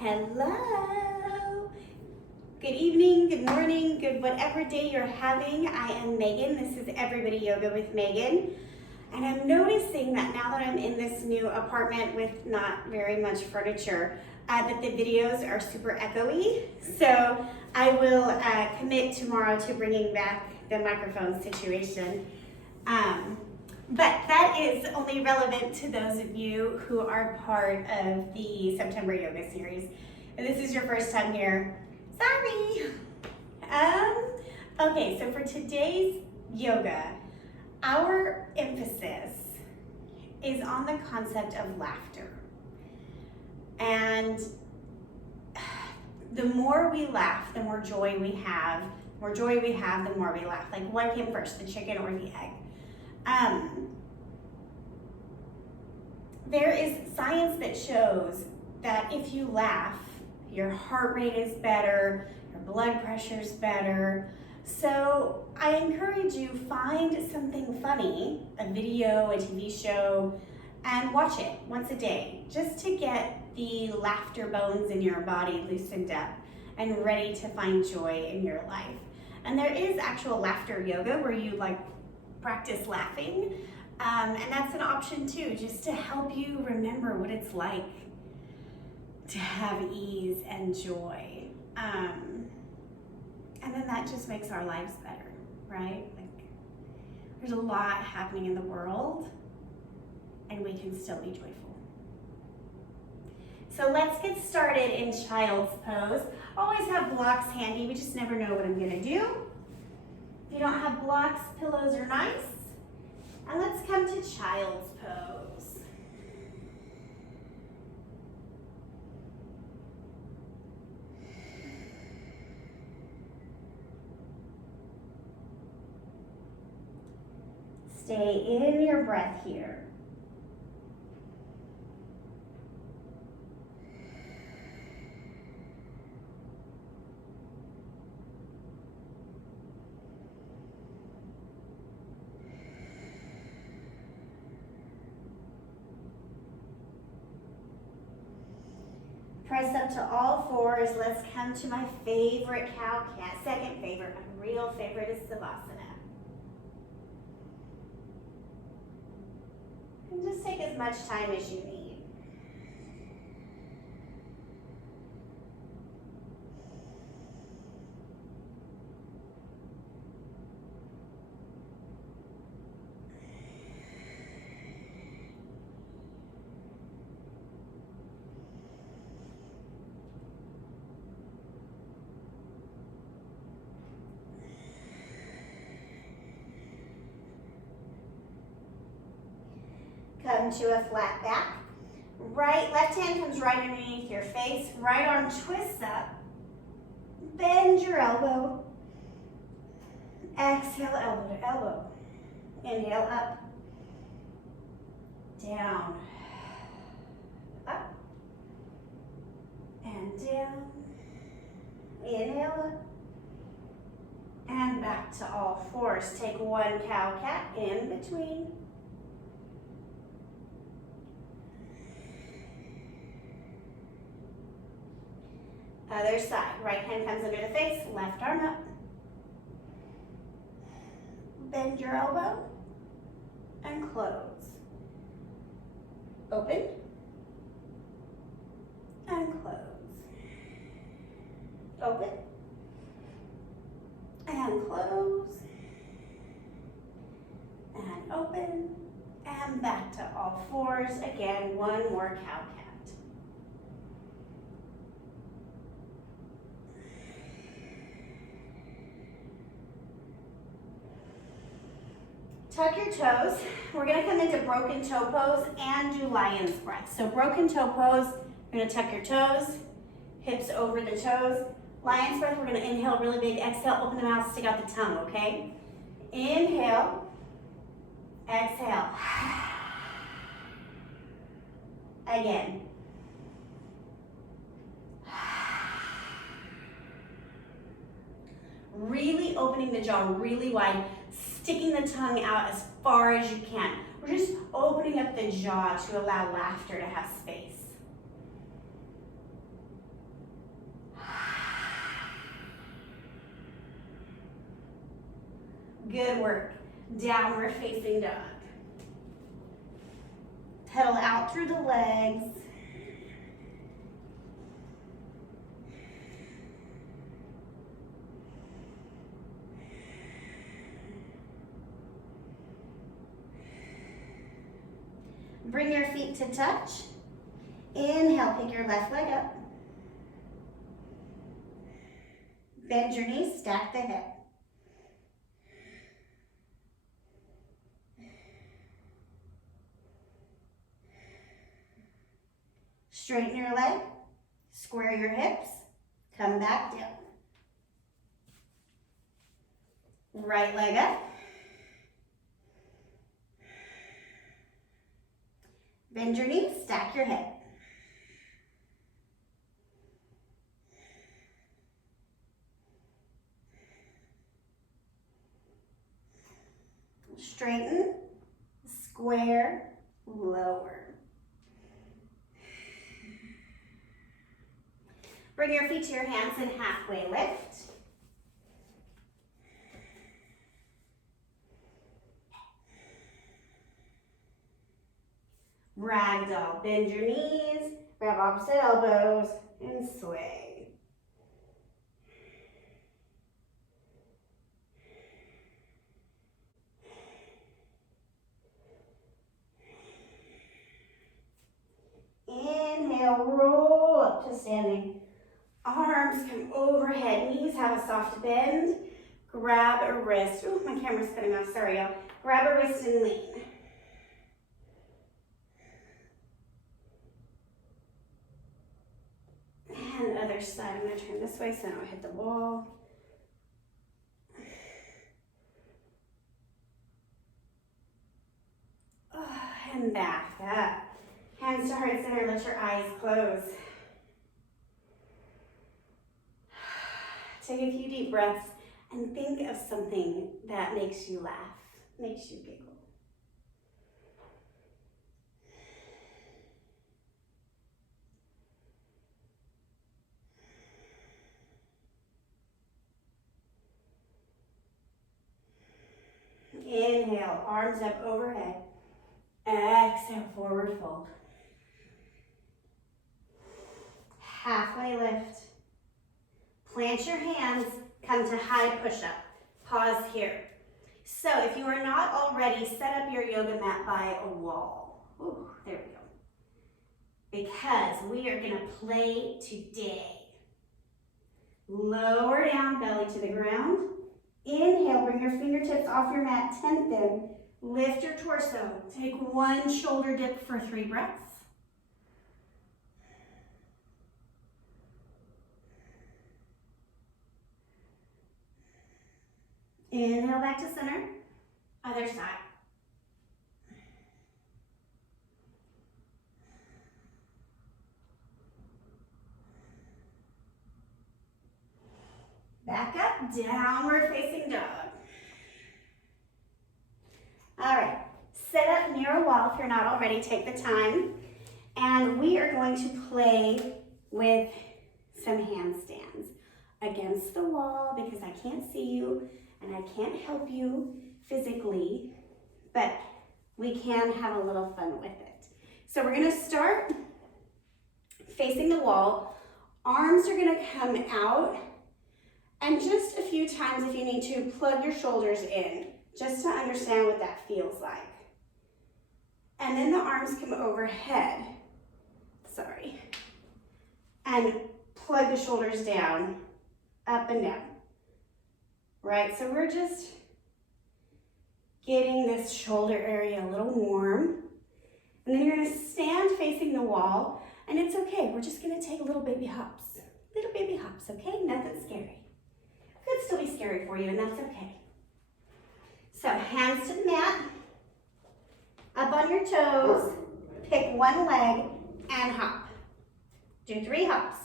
Hello. Good evening, good morning, good whatever day you're having. I am Megan. This is Everybody Yoga with Megan. And I'm noticing that now that I'm in this new apartment with not very much furniture, that the videos are super echoey. So I will commit tomorrow to bringing back the microphone situation. But that is only relevant to those of you who are part of the September Yoga series. If this is your first time here, sorry. Okay, so for today's yoga, our emphasis is on the concept of laughter. And the more we laugh, the more joy we have. The more joy we have, the more we laugh. Like, what came first, the chicken or the egg? There is science that shows that if you laugh, your heart rate is better, your blood pressure is better. So I encourage you, find something funny, a video, a TV show, and watch it once a day, just to get the laughter bones in your body loosened up and ready to find joy in your life. And there is actual laughter yoga where you practice laughing, and that's an option too, just to help you remember what it's like to have ease and joy. And then that just makes our lives better, right? There's a lot happening in the world, and we can still be joyful. So let's get started in child's pose. Always have blocks handy, we just never know what I'm gonna do. If you don't have blocks, pillows are nice. And let's come to child's pose. Stay in your breath here. Press up to all fours. Let's come to my favorite cow cat. Second favorite, my real favorite is Savasana. And just take as much time as you need. Come to a flat back. Left hand comes right underneath your face. Right arm twists up. Bend your elbow. Exhale, elbow to elbow. Inhale, up. Down. Up. And down. Inhale, up. And back to all fours. Take one cow-cat in between. Other side, right hand comes under the face, left arm up. Bend your elbow and close. Open and close. Open and close. And open and back to all fours. Again, one more cow-cat. Tuck your toes. We're gonna come into broken toe pose and do lion's breath. So broken toe pose, you're gonna tuck your toes, hips over the toes. Lion's breath, we're gonna inhale really big, exhale, open the mouth, stick out the tongue, okay? Inhale, exhale. Again. Really opening the jaw really wide, sticking the tongue out as far as you can. We're just opening up the jaw to allow laughter to have space. Good work. Downward facing dog. Pedal out through the legs. Bring your feet to touch. Inhale, pick your left leg up. Bend your knees, stack the hip. Straighten your leg, square your hips, come back down. Right leg up. Bend your knees, stack your hip. Straighten, square, lower. Bring your feet to your hands and halfway lift. Ragdoll, bend your knees, grab opposite elbows, and sway. Inhale, roll up to standing. Arms come overhead, knees have a soft bend. Grab a wrist. Oh, my camera's cutting off, sorry y'all. Grab a wrist and lean. And other side, I'm gonna turn this way so I don't hit the wall. Oh, and back up. Hands to heart center, let your eyes close. Take a few deep breaths and think of something that makes you laugh, makes you giggle. Inhale, arms up overhead. Exhale, forward fold. Halfway lift. Plant your hands, come to high push-up. Pause here. So if you are not already, set up your yoga mat by a wall. Ooh, there we go. Because we are gonna play today. Lower down, belly to the ground. Inhale, bring your fingertips off your mat, 10th in. Lift your torso. Take one shoulder dip for 3 breaths. Inhale back to center. Other side. Back up, downward facing dog. All right, set up near a wall if you're not already, take the time. And we are going to play with some handstands against the wall because I can't see you and I can't help you physically, but we can have a little fun with it. So we're gonna start facing the wall. Arms are gonna come out, and just a few times if you need to, plug your shoulders in, just to understand what that feels like. And then the arms come overhead, and plug the shoulders down, up and down. Right, so we're just getting this shoulder area a little warm. And then you're gonna stand facing the wall, and it's okay, we're just gonna take little baby hops, okay? Nothing scary. Could still be scary for you, and that's okay. So hands to the mat, up on your toes, pick one leg and hop. Do 3 hops.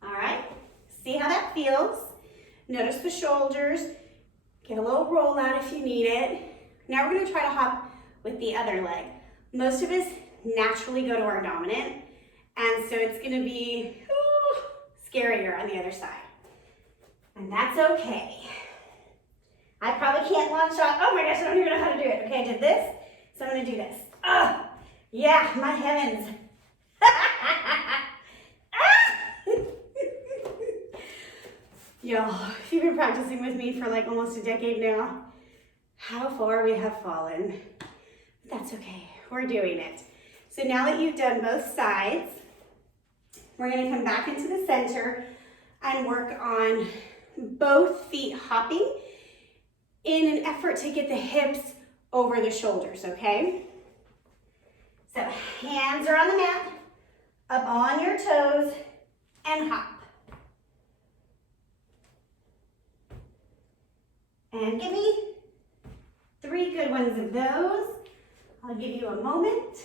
All right, see how that feels. Notice the shoulders. Get a little roll out if you need it. Now we're gonna try to hop with the other leg. Most of us naturally go to our dominant, and so it's gonna be scarier on the other side. And that's okay. I probably can't launch off. Oh my gosh, I don't even know how to do it. Okay, I did this, so I'm gonna do this. Oh, yeah, my heavens. Y'all, if you've been practicing with me for like almost a decade now, how far we have fallen. But that's okay, we're doing it. So now that you've done both sides, we're gonna come back into the center and work on both feet hopping in an effort to get the hips over the shoulders, okay? So hands are on the mat, up on your toes, and hop. And give me 3 good ones of those. I'll give you a moment.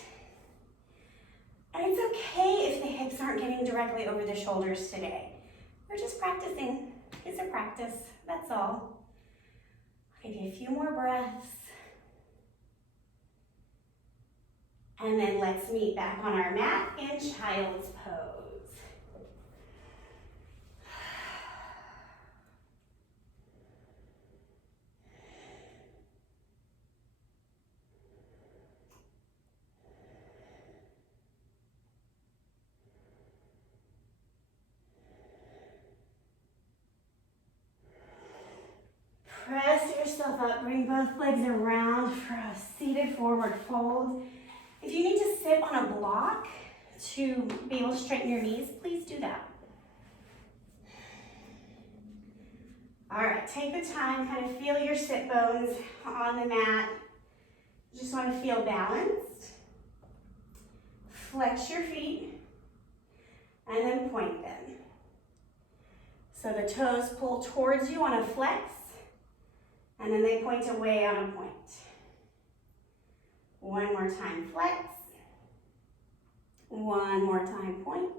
And it's okay if the hips aren't getting directly over the shoulders today. We're just practicing. It's a practice, that's all. I'll give you a few more breaths. And then let's meet back on our mat in child's pose. Press yourself up, bring both legs around for a seated forward fold. If you need to sit on a block to be able to straighten your knees, please do that. All right, take the time, kind of feel your sit bones on the mat. You just want to feel balanced. Flex your feet and then point them. So the toes pull towards you on a flex and then they point away on a point. One more time, flex. One more time, point.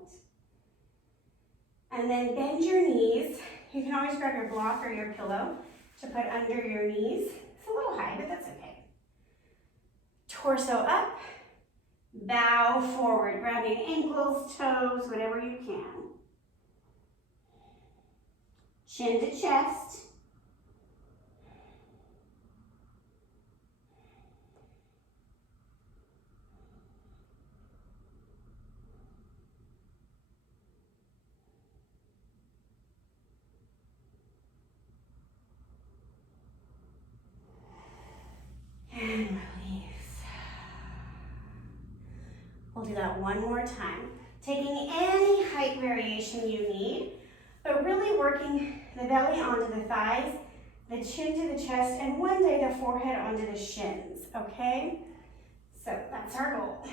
And then bend your knees. You can always grab your block or your pillow to put under your knees. It's a little high, but that's okay. Torso up, bow forward, grabbing ankles, toes, whatever you can. Chin to chest. And release. We'll do that one more time. Taking any height variation you need, but really working the belly onto the thighs, the chin to the chest, and one day the forehead onto the shins, okay? So that's our goal.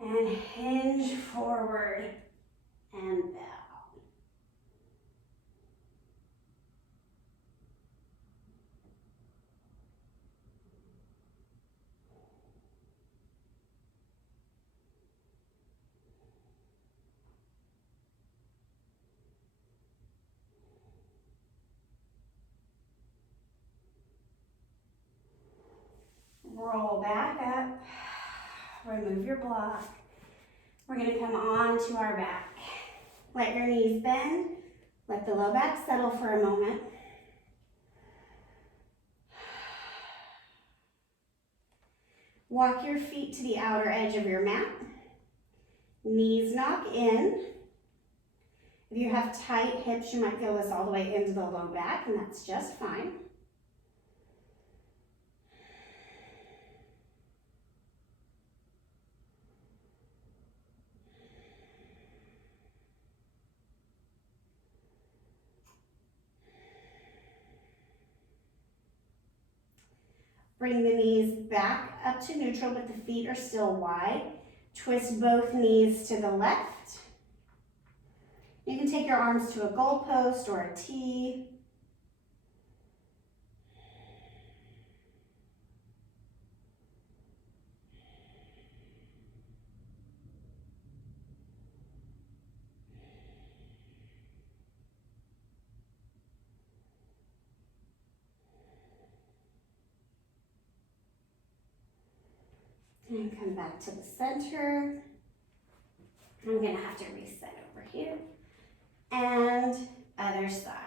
And hinge forward and bow. Roll back up, remove your block. We're gonna come on to our back. Let your knees bend, let the low back settle for a moment. Walk your feet to the outer edge of your mat. Knees knock in. If you have tight hips, you might feel this all the way into the low back, and that's just fine. Bring the knees back up to neutral, but the feet are still wide. Twist both knees to the left. You can take your arms to a goalpost or a T. And come back to the center. I'm gonna have to reset over here. And other side.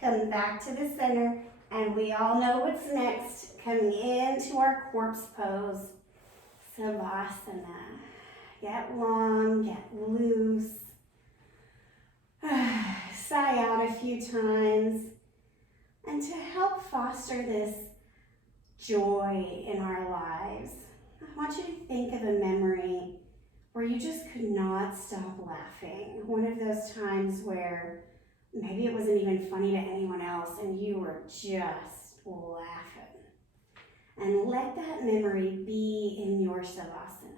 Come back to the center, and we all know what's next. Coming into our corpse pose, Savasana. Get long, get loose. Sigh out a few times. And to help foster this joy in our lives, I want you to think of a memory where you just could not stop laughing. One of those times where maybe it wasn't even funny to anyone else and you were just laughing. And let that memory be in your Savasana.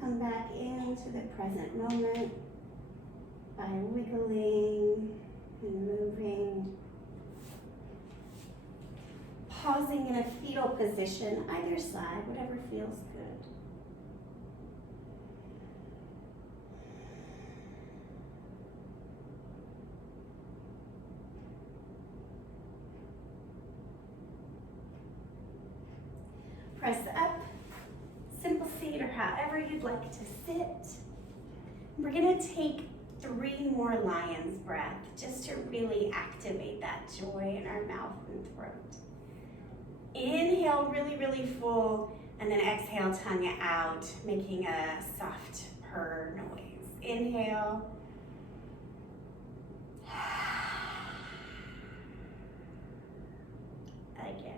Come back into the present moment by wiggling and moving. Pausing in a fetal position, either side, whatever feels good. Press up, simple seat, or however you'd like to sit. We're gonna take 3 more lion's breath just to really activate that joy in our mouth and throat. Inhale really, really full, and then exhale, tongue out, making a soft purr noise. Inhale. Again.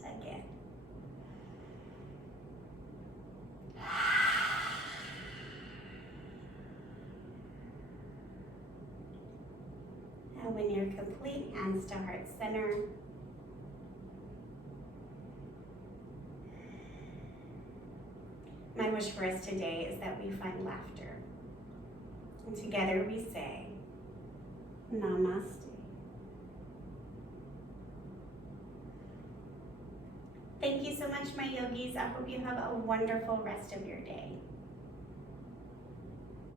Again. And when you're complete, hands to heart center. My wish for us today is that we find laughter. And together we say, Namaste. Thank you so much, my yogis. I hope you have a wonderful rest of your day.